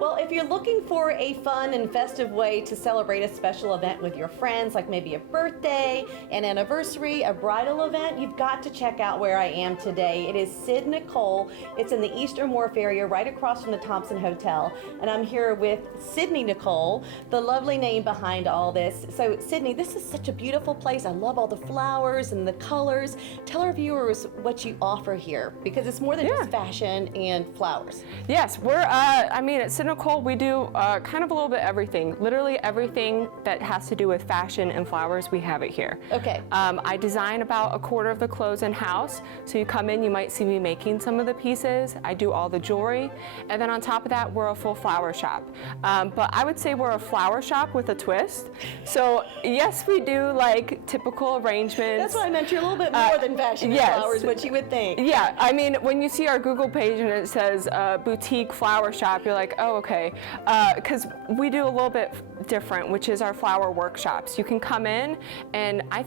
Well, if you're looking for a fun and festive way to celebrate a special event with your friends, like maybe a birthday, an anniversary, a bridal event, you've got to check out where I am today. It is Syd Nichole. It's in the Eastern Wharf area, right across from the Thompson Hotel. And I'm here with Sydney Nichole, the lovely name behind all this. So, Sydney, this is such a beautiful place. I love all the flowers and the colors. Tell our viewers what you offer here, because it's more than just fashion and flowers. Yes, we're, at Syd Nichole, we do kind of a little bit everything. Literally everything that has to do with fashion and flowers, we have it here. Okay. I design about a quarter of the clothes in-house. So you come in, you might see me making some of the pieces. I do all the jewelry. And then on top of that, we're a full flower shop. But I would say we're a flower shop with a twist. So yes, we do like typical arrangements. That's what I meant. You're a little bit more than fashion and flowers, what you would think. Yeah, I mean, when you see our Google page and it says boutique flower shop, you're like, oh, okay. Because we do a little bit different, which is our flower workshops. You can come in, and I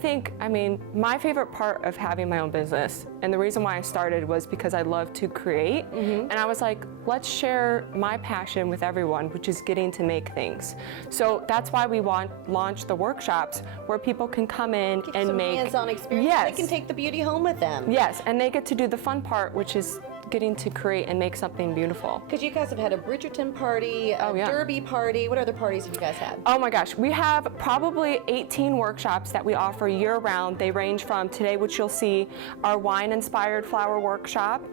mean, my favorite part of having my own business, and the reason why I started was because I love to create, and I was like, let's share my passion with everyone, which is getting to make things. So that's why we launch the workshops where people can come in and some make hands-on experience. Yes. They can take the beauty home with them. Yes, and they get to do the fun part, which is getting to create and make something beautiful. Because you guys have had a Bridgerton party, a Derby party. What other parties have you guys had? Oh my gosh, we have probably 18 workshops that we offer year-round. They range from today, which you'll see, our wine-inspired flower workshop.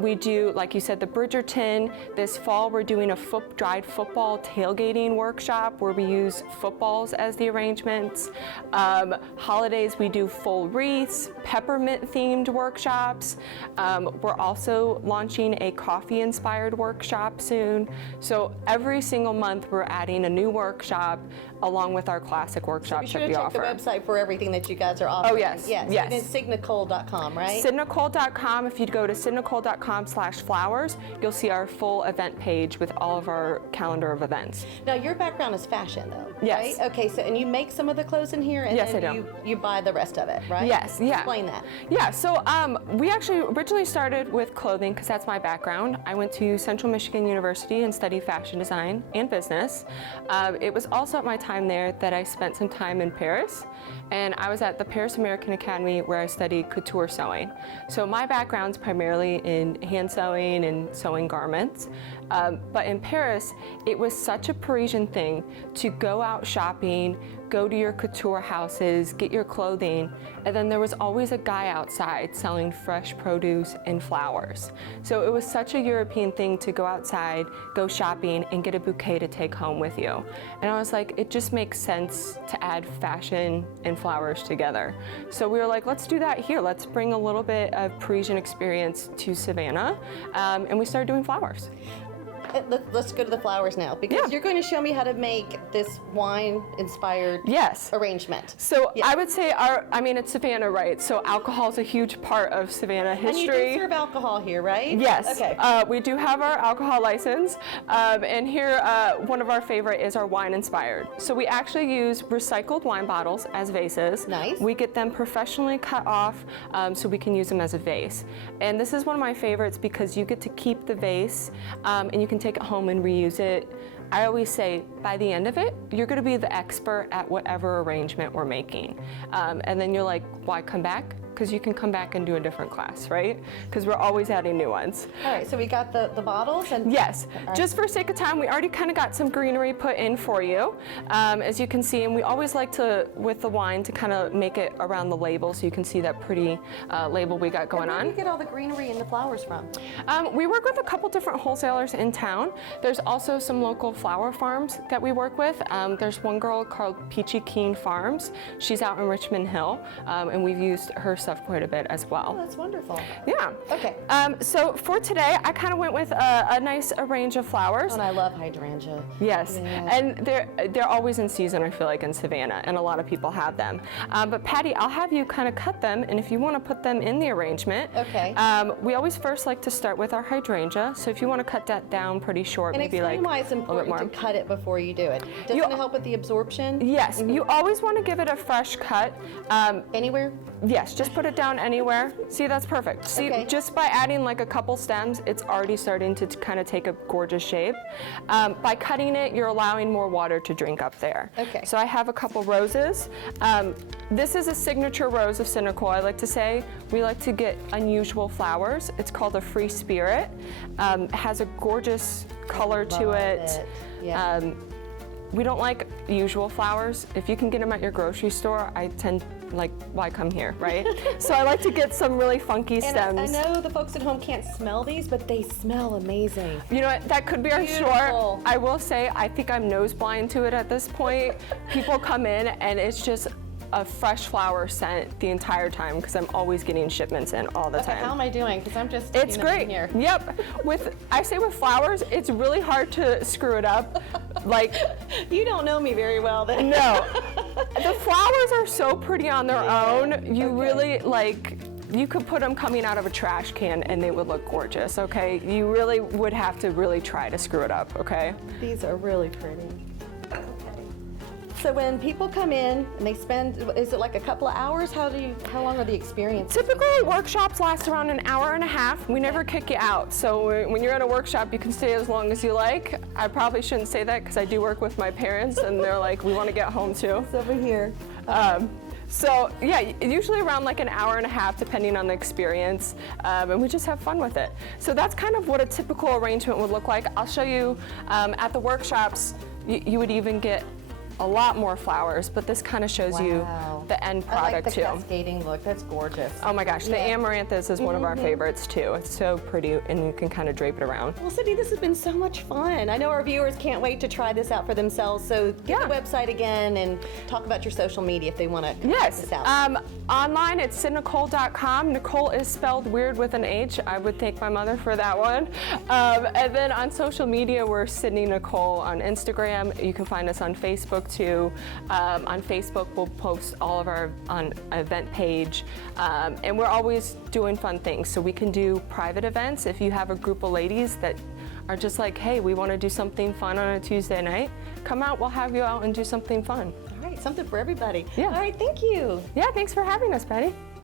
We do, like you said, the Bridgerton. This fall, we're doing a dried football tailgating workshop where we use footballs as the arrangements. Holidays, we do full wreaths, peppermint-themed workshops. We're also launching a coffee-inspired workshop soon. So every single month we're adding a new workshop along with our classic workshops that we offer. Be sure to check the website for everything that you guys are offering. Oh yes, yes. It's sydnichole.com, right? Sydnichole.com. If you go to sydnichole.com/flowers, you'll see our full event page with all of our calendar of events. Now your background is fashion, though, yes. right? Okay, so and you make some of the clothes in here, and yes, then you buy the rest of it, right? Yes, yeah. Explain that. Yeah, so we actually originally started with clothing because that's my background. I went to Central Michigan University and studied fashion design and business. It was also at my time there that I spent some time in Paris, and I was at the Paris American Academy where I studied couture sewing. So my background's primarily in hand sewing and sewing garments, but in Paris, it was such a Parisian thing to go out shopping, go to your couture houses, get your clothing, and then there was always a guy outside selling fresh produce and flowers. So it was such a European thing to go outside, go shopping, and get a bouquet to take home with you. And I was like, it just makes sense to add fashion and flowers together. So we were like, let's do that here. Let's bring a little bit of Parisian experience to Savannah, and we started doing flowers. Let's go to the flowers now, because you're going to show me how to make this wine-inspired arrangement. So I would say it's Savannah, right? So alcohol is a huge part of Savannah history. And you do serve alcohol here, right? Yes. Okay. We do have our alcohol license, and here one of our favorite is our wine-inspired. So we actually use recycled wine bottles as vases. Nice. We get them professionally cut off so we can use them as a vase. And this is one of my favorites because you get to keep the vase and you can take it home and reuse it. I always say, by the end of it, you're gonna be the expert at whatever arrangement we're making. And then you're like, why come back? Because you can come back and do a different class, right? Because we're always adding new ones. All right, so we got the bottles. And yes, just for sake of time, we already kind of got some greenery put in for you, as you can see, and we always like to, with the wine, to kind of make it around the label so you can see that pretty label we got going on. Where do you get all the greenery and the flowers from? We work with a couple different wholesalers in town. There's also some local flower farms that we work with. There's one girl called Peachy Keen Farms. She's out in Richmond Hill, and we've used her stuff quite a bit as well. Oh, that's wonderful. Yeah. Okay. So for today, I kind of went with a nice range of flowers. Oh, and I love hydrangea. Yes, yeah. And they're always in season, I feel like, in Savannah, and a lot of people have them. But Patty, I'll have you kind of cut them, and if you want to put them in the arrangement, okay. We always first like to start with our hydrangea. So if you want to cut that down pretty short, and maybe like why it's important to cut it before you do it. Doesn't it help with the absorption? Yes, you always want to give it a fresh cut. Anywhere? Yes, just just put it down anywhere. See, that's perfect. See, Okay. just by adding like a couple stems, it's already starting to kind of take a gorgeous shape. By cutting it, you're allowing more water to drink up there. Okay. So I have a couple roses. This is a signature rose of Syd Nichole. I like to say we like to get unusual flowers. It's called a free spirit. It has a gorgeous color to Love it. Yeah. We don't like usual flowers. If you can get them at your grocery store, I tend like, why come here, right? So I like to get some really funky And stems. I know the folks at home can't smell these, but they smell amazing. You know what, that could be our Beautiful. short. I will say, I think I'm nose blind to it at this point. People come in and it's just a fresh flower scent the entire time because I'm always getting shipments in all the Okay, time. how am I doing? Because I'm just It's sticking them in great. here. Yep. I say with flowers, it's really hard to screw it up. Like, You don't know me very well then. no. The flowers are so pretty on their own. You Okay. really, like, you could put them coming out of a trash can and they would look gorgeous, okay? You really would have to really try to screw it up, okay? These are really pretty. So when people come in and they spend, is it like a couple of hours? How long are the experiences? Typically, workshops last around an hour and a half. We never kick you out. So when you're at a workshop, you can stay as long as you like. I probably shouldn't say that because I do work with my parents and they're like, we want to get home too. It's over here. So yeah, usually around like an hour and a half, depending on the experience, and we just have fun with it. So that's kind of what a typical arrangement would look like. I'll show you at the workshops, you would even get a lot more flowers, but this kind of shows you Wow. the end I like product the too. cascading look. That's gorgeous. Oh my gosh, the Yeah. amaranthus is one of our favorites too. It's so pretty and you can kind of drape it around. Well, Sydney, this has been so much fun. I know our viewers can't wait to try this out for themselves. So give Yeah. the website again and talk about your social media if they want to check Yes, this out. online it's sydnichole.com. Nicole is spelled weird with an H. I would thank my mother for that one. And then on social media, we're Sydney Nichole on Instagram. You can find us on Facebook too. On Facebook, we'll post all of our on event page. And we're always doing fun things. So we can do private events. If you have a group of ladies that are just like, hey, we want to do something fun on a Tuesday night, come out, we'll have you out and do something fun. All right, something for everybody. Yeah. All right, thank you. Yeah, thanks for having us, Patty.